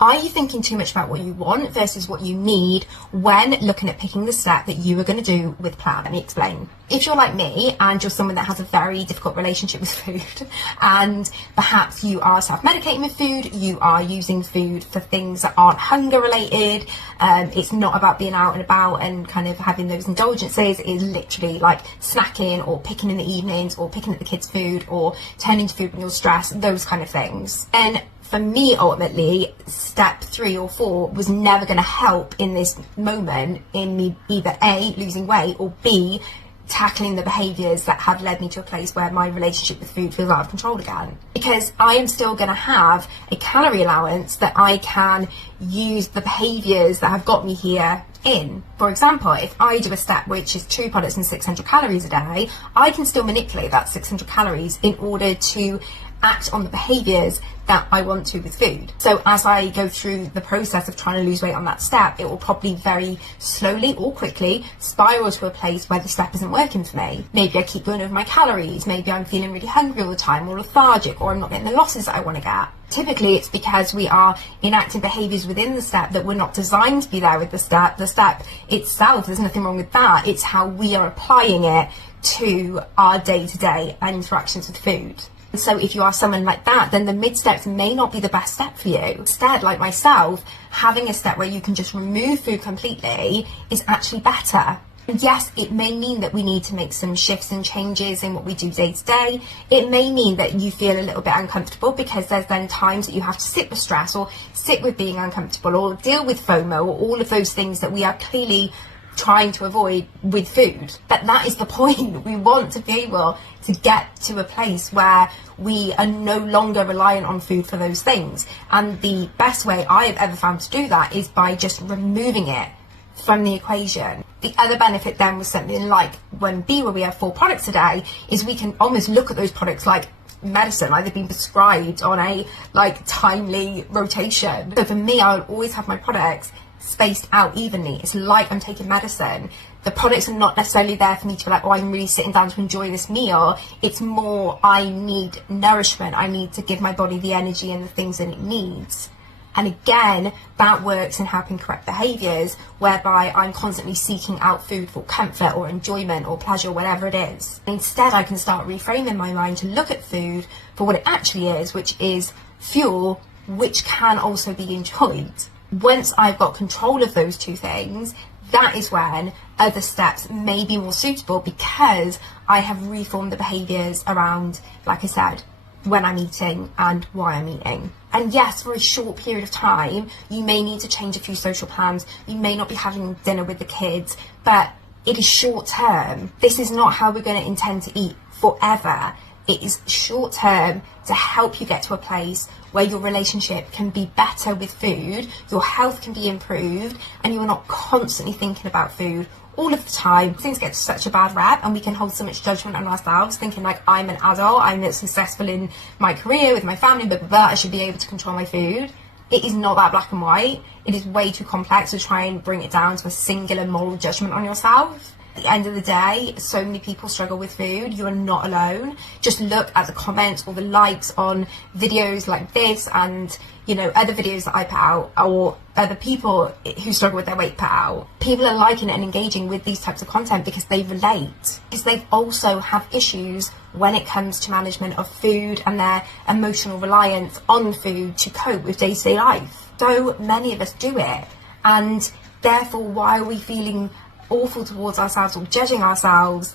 Are you thinking too much about what you want versus what you need when looking at picking the step that you are going to do with plan? Let me explain. If you're like me and you're someone that has a very difficult relationship with food, and perhaps you are self-medicating with food, you are using food for things that aren't hunger related, it's not about being out and about and kind of having those indulgences, it's literally like snacking or picking in the evenings or picking at the kids' food or turning to food when you're stressed, those kind of things. And for me, ultimately, step 3 or 4 was never going to help in this moment in me either A, losing weight, or B, tackling the behaviours that have led me to a place where my relationship with food feels out of control again. Because I am still going to have a calorie allowance that I can use the behaviours that have got me here in. For example, if I do a step which is 2 products and 600 calories a day, I can still manipulate that 600 calories in order to act on the behaviours that I want to with food. So as I go through the process of trying to lose weight on that step, it will probably very slowly or quickly spiral to a place where the step isn't working for me. Maybe I keep going over my calories, maybe I'm feeling really hungry all the time or lethargic, or I'm not getting the losses that I want to get. Typically it's because we are enacting behaviours within the step that were not designed to be there with the step. The step itself, there's nothing wrong with that, it's how we are applying it to our day-to-day interactions with food. So if you are someone like that, then the mid steps may not be the best step for you. Instead, like myself, having a step where you can just remove food completely is actually better. And yes, it may mean that we need to make some shifts and changes in what we do day to day. It may mean that you feel a little bit uncomfortable because there's then times that you have to sit with stress or sit with being uncomfortable or deal with FOMO or all of those things that we are clearly trying to avoid with food. But that is the point. We want to be able to get to a place where we are no longer reliant on food for those things. And the best way I have ever found to do that is by just removing it from the equation. The other benefit then was something like when B, where we have 4 products a day, is we can almost look at those products like medicine, like they've been prescribed on a like timely rotation. So for me, I will always have my products spaced out evenly. It's like I'm taking medicine. The products are not necessarily there for me to be like, oh, I'm really sitting down to enjoy this meal. It's more, I need nourishment. I need to give my body the energy and the things that it needs. And again, that works in helping correct behaviours whereby I'm constantly seeking out food for comfort or enjoyment or pleasure, whatever it is. Instead, I can start reframing my mind to look at food for what it actually is, which is fuel, which can also be enjoyed. Once I've got control of those 2 things, that is when other steps may be more suitable because I have reformed the behaviours around, like I said, when I'm eating and why I'm eating. And yes, for a short period of time, you may need to change a few social plans. You may not be having dinner with the kids, but it is short term. This is not how we're going to intend to eat forever. It is short term to help you get to a place where your relationship can be better with food, your health can be improved, and you're not constantly thinking about food all of the time. Things get such a bad rap and we can hold so much judgment on ourselves, thinking like, I'm an adult, I'm successful in my career, with my family, blah, blah, blah, I should be able to control my food. It is not that black and white. It is way too complex to try and bring it down to a singular moral judgment on yourself. At the end of the day, so many people struggle with food. You are not alone. Just look at the comments or the likes on videos like this and, you know, other videos that I put out or other people who struggle with their weight put out. People are liking it and engaging with these types of content because they relate. Because they also have issues when it comes to management of food and their emotional reliance on food to cope with day-to-day life. So many of us do it. And therefore, why are we feeling awful towards ourselves or judging ourselves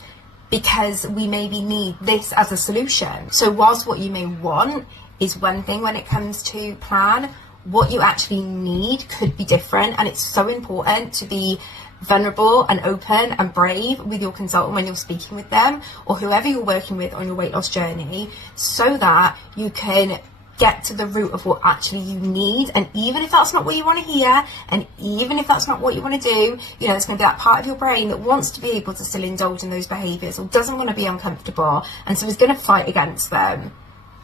because we maybe need this as a solution? So whilst what you may want is one thing when it comes to plan, what you actually need could be different. And it's so important to be vulnerable and open and brave with your consultant when you're speaking with them or whoever you're working with on your weight loss journey, so that you can get to the root of what actually you need. And even if that's not what you want to hear, and even if that's not what you want to do, you know, there's going to be that part of your brain that wants to be able to still indulge in those behaviours or doesn't want to be uncomfortable, and so is going to fight against them.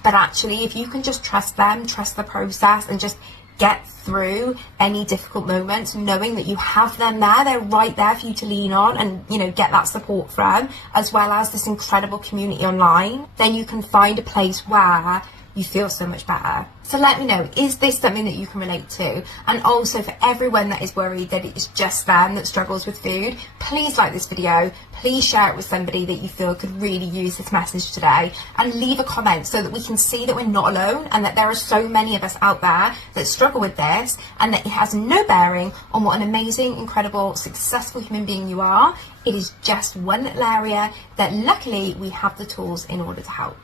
But actually, if you can just trust them, trust the process, and just get through any difficult moments, knowing that you have them there, they're right there for you to lean on and, you know, get that support from, as well as this incredible community online, then you can find a place where you feel so much better. So let me know, is this something that you can relate to? And also for everyone that is worried that it's just them that struggles with food, please like this video, please share it with somebody that you feel could really use this message today, and leave a comment so that we can see that we're not alone and that there are so many of us out there that struggle with this, and that it has no bearing on what an amazing, incredible, successful human being you are. It is just one little area that luckily we have the tools in order to help.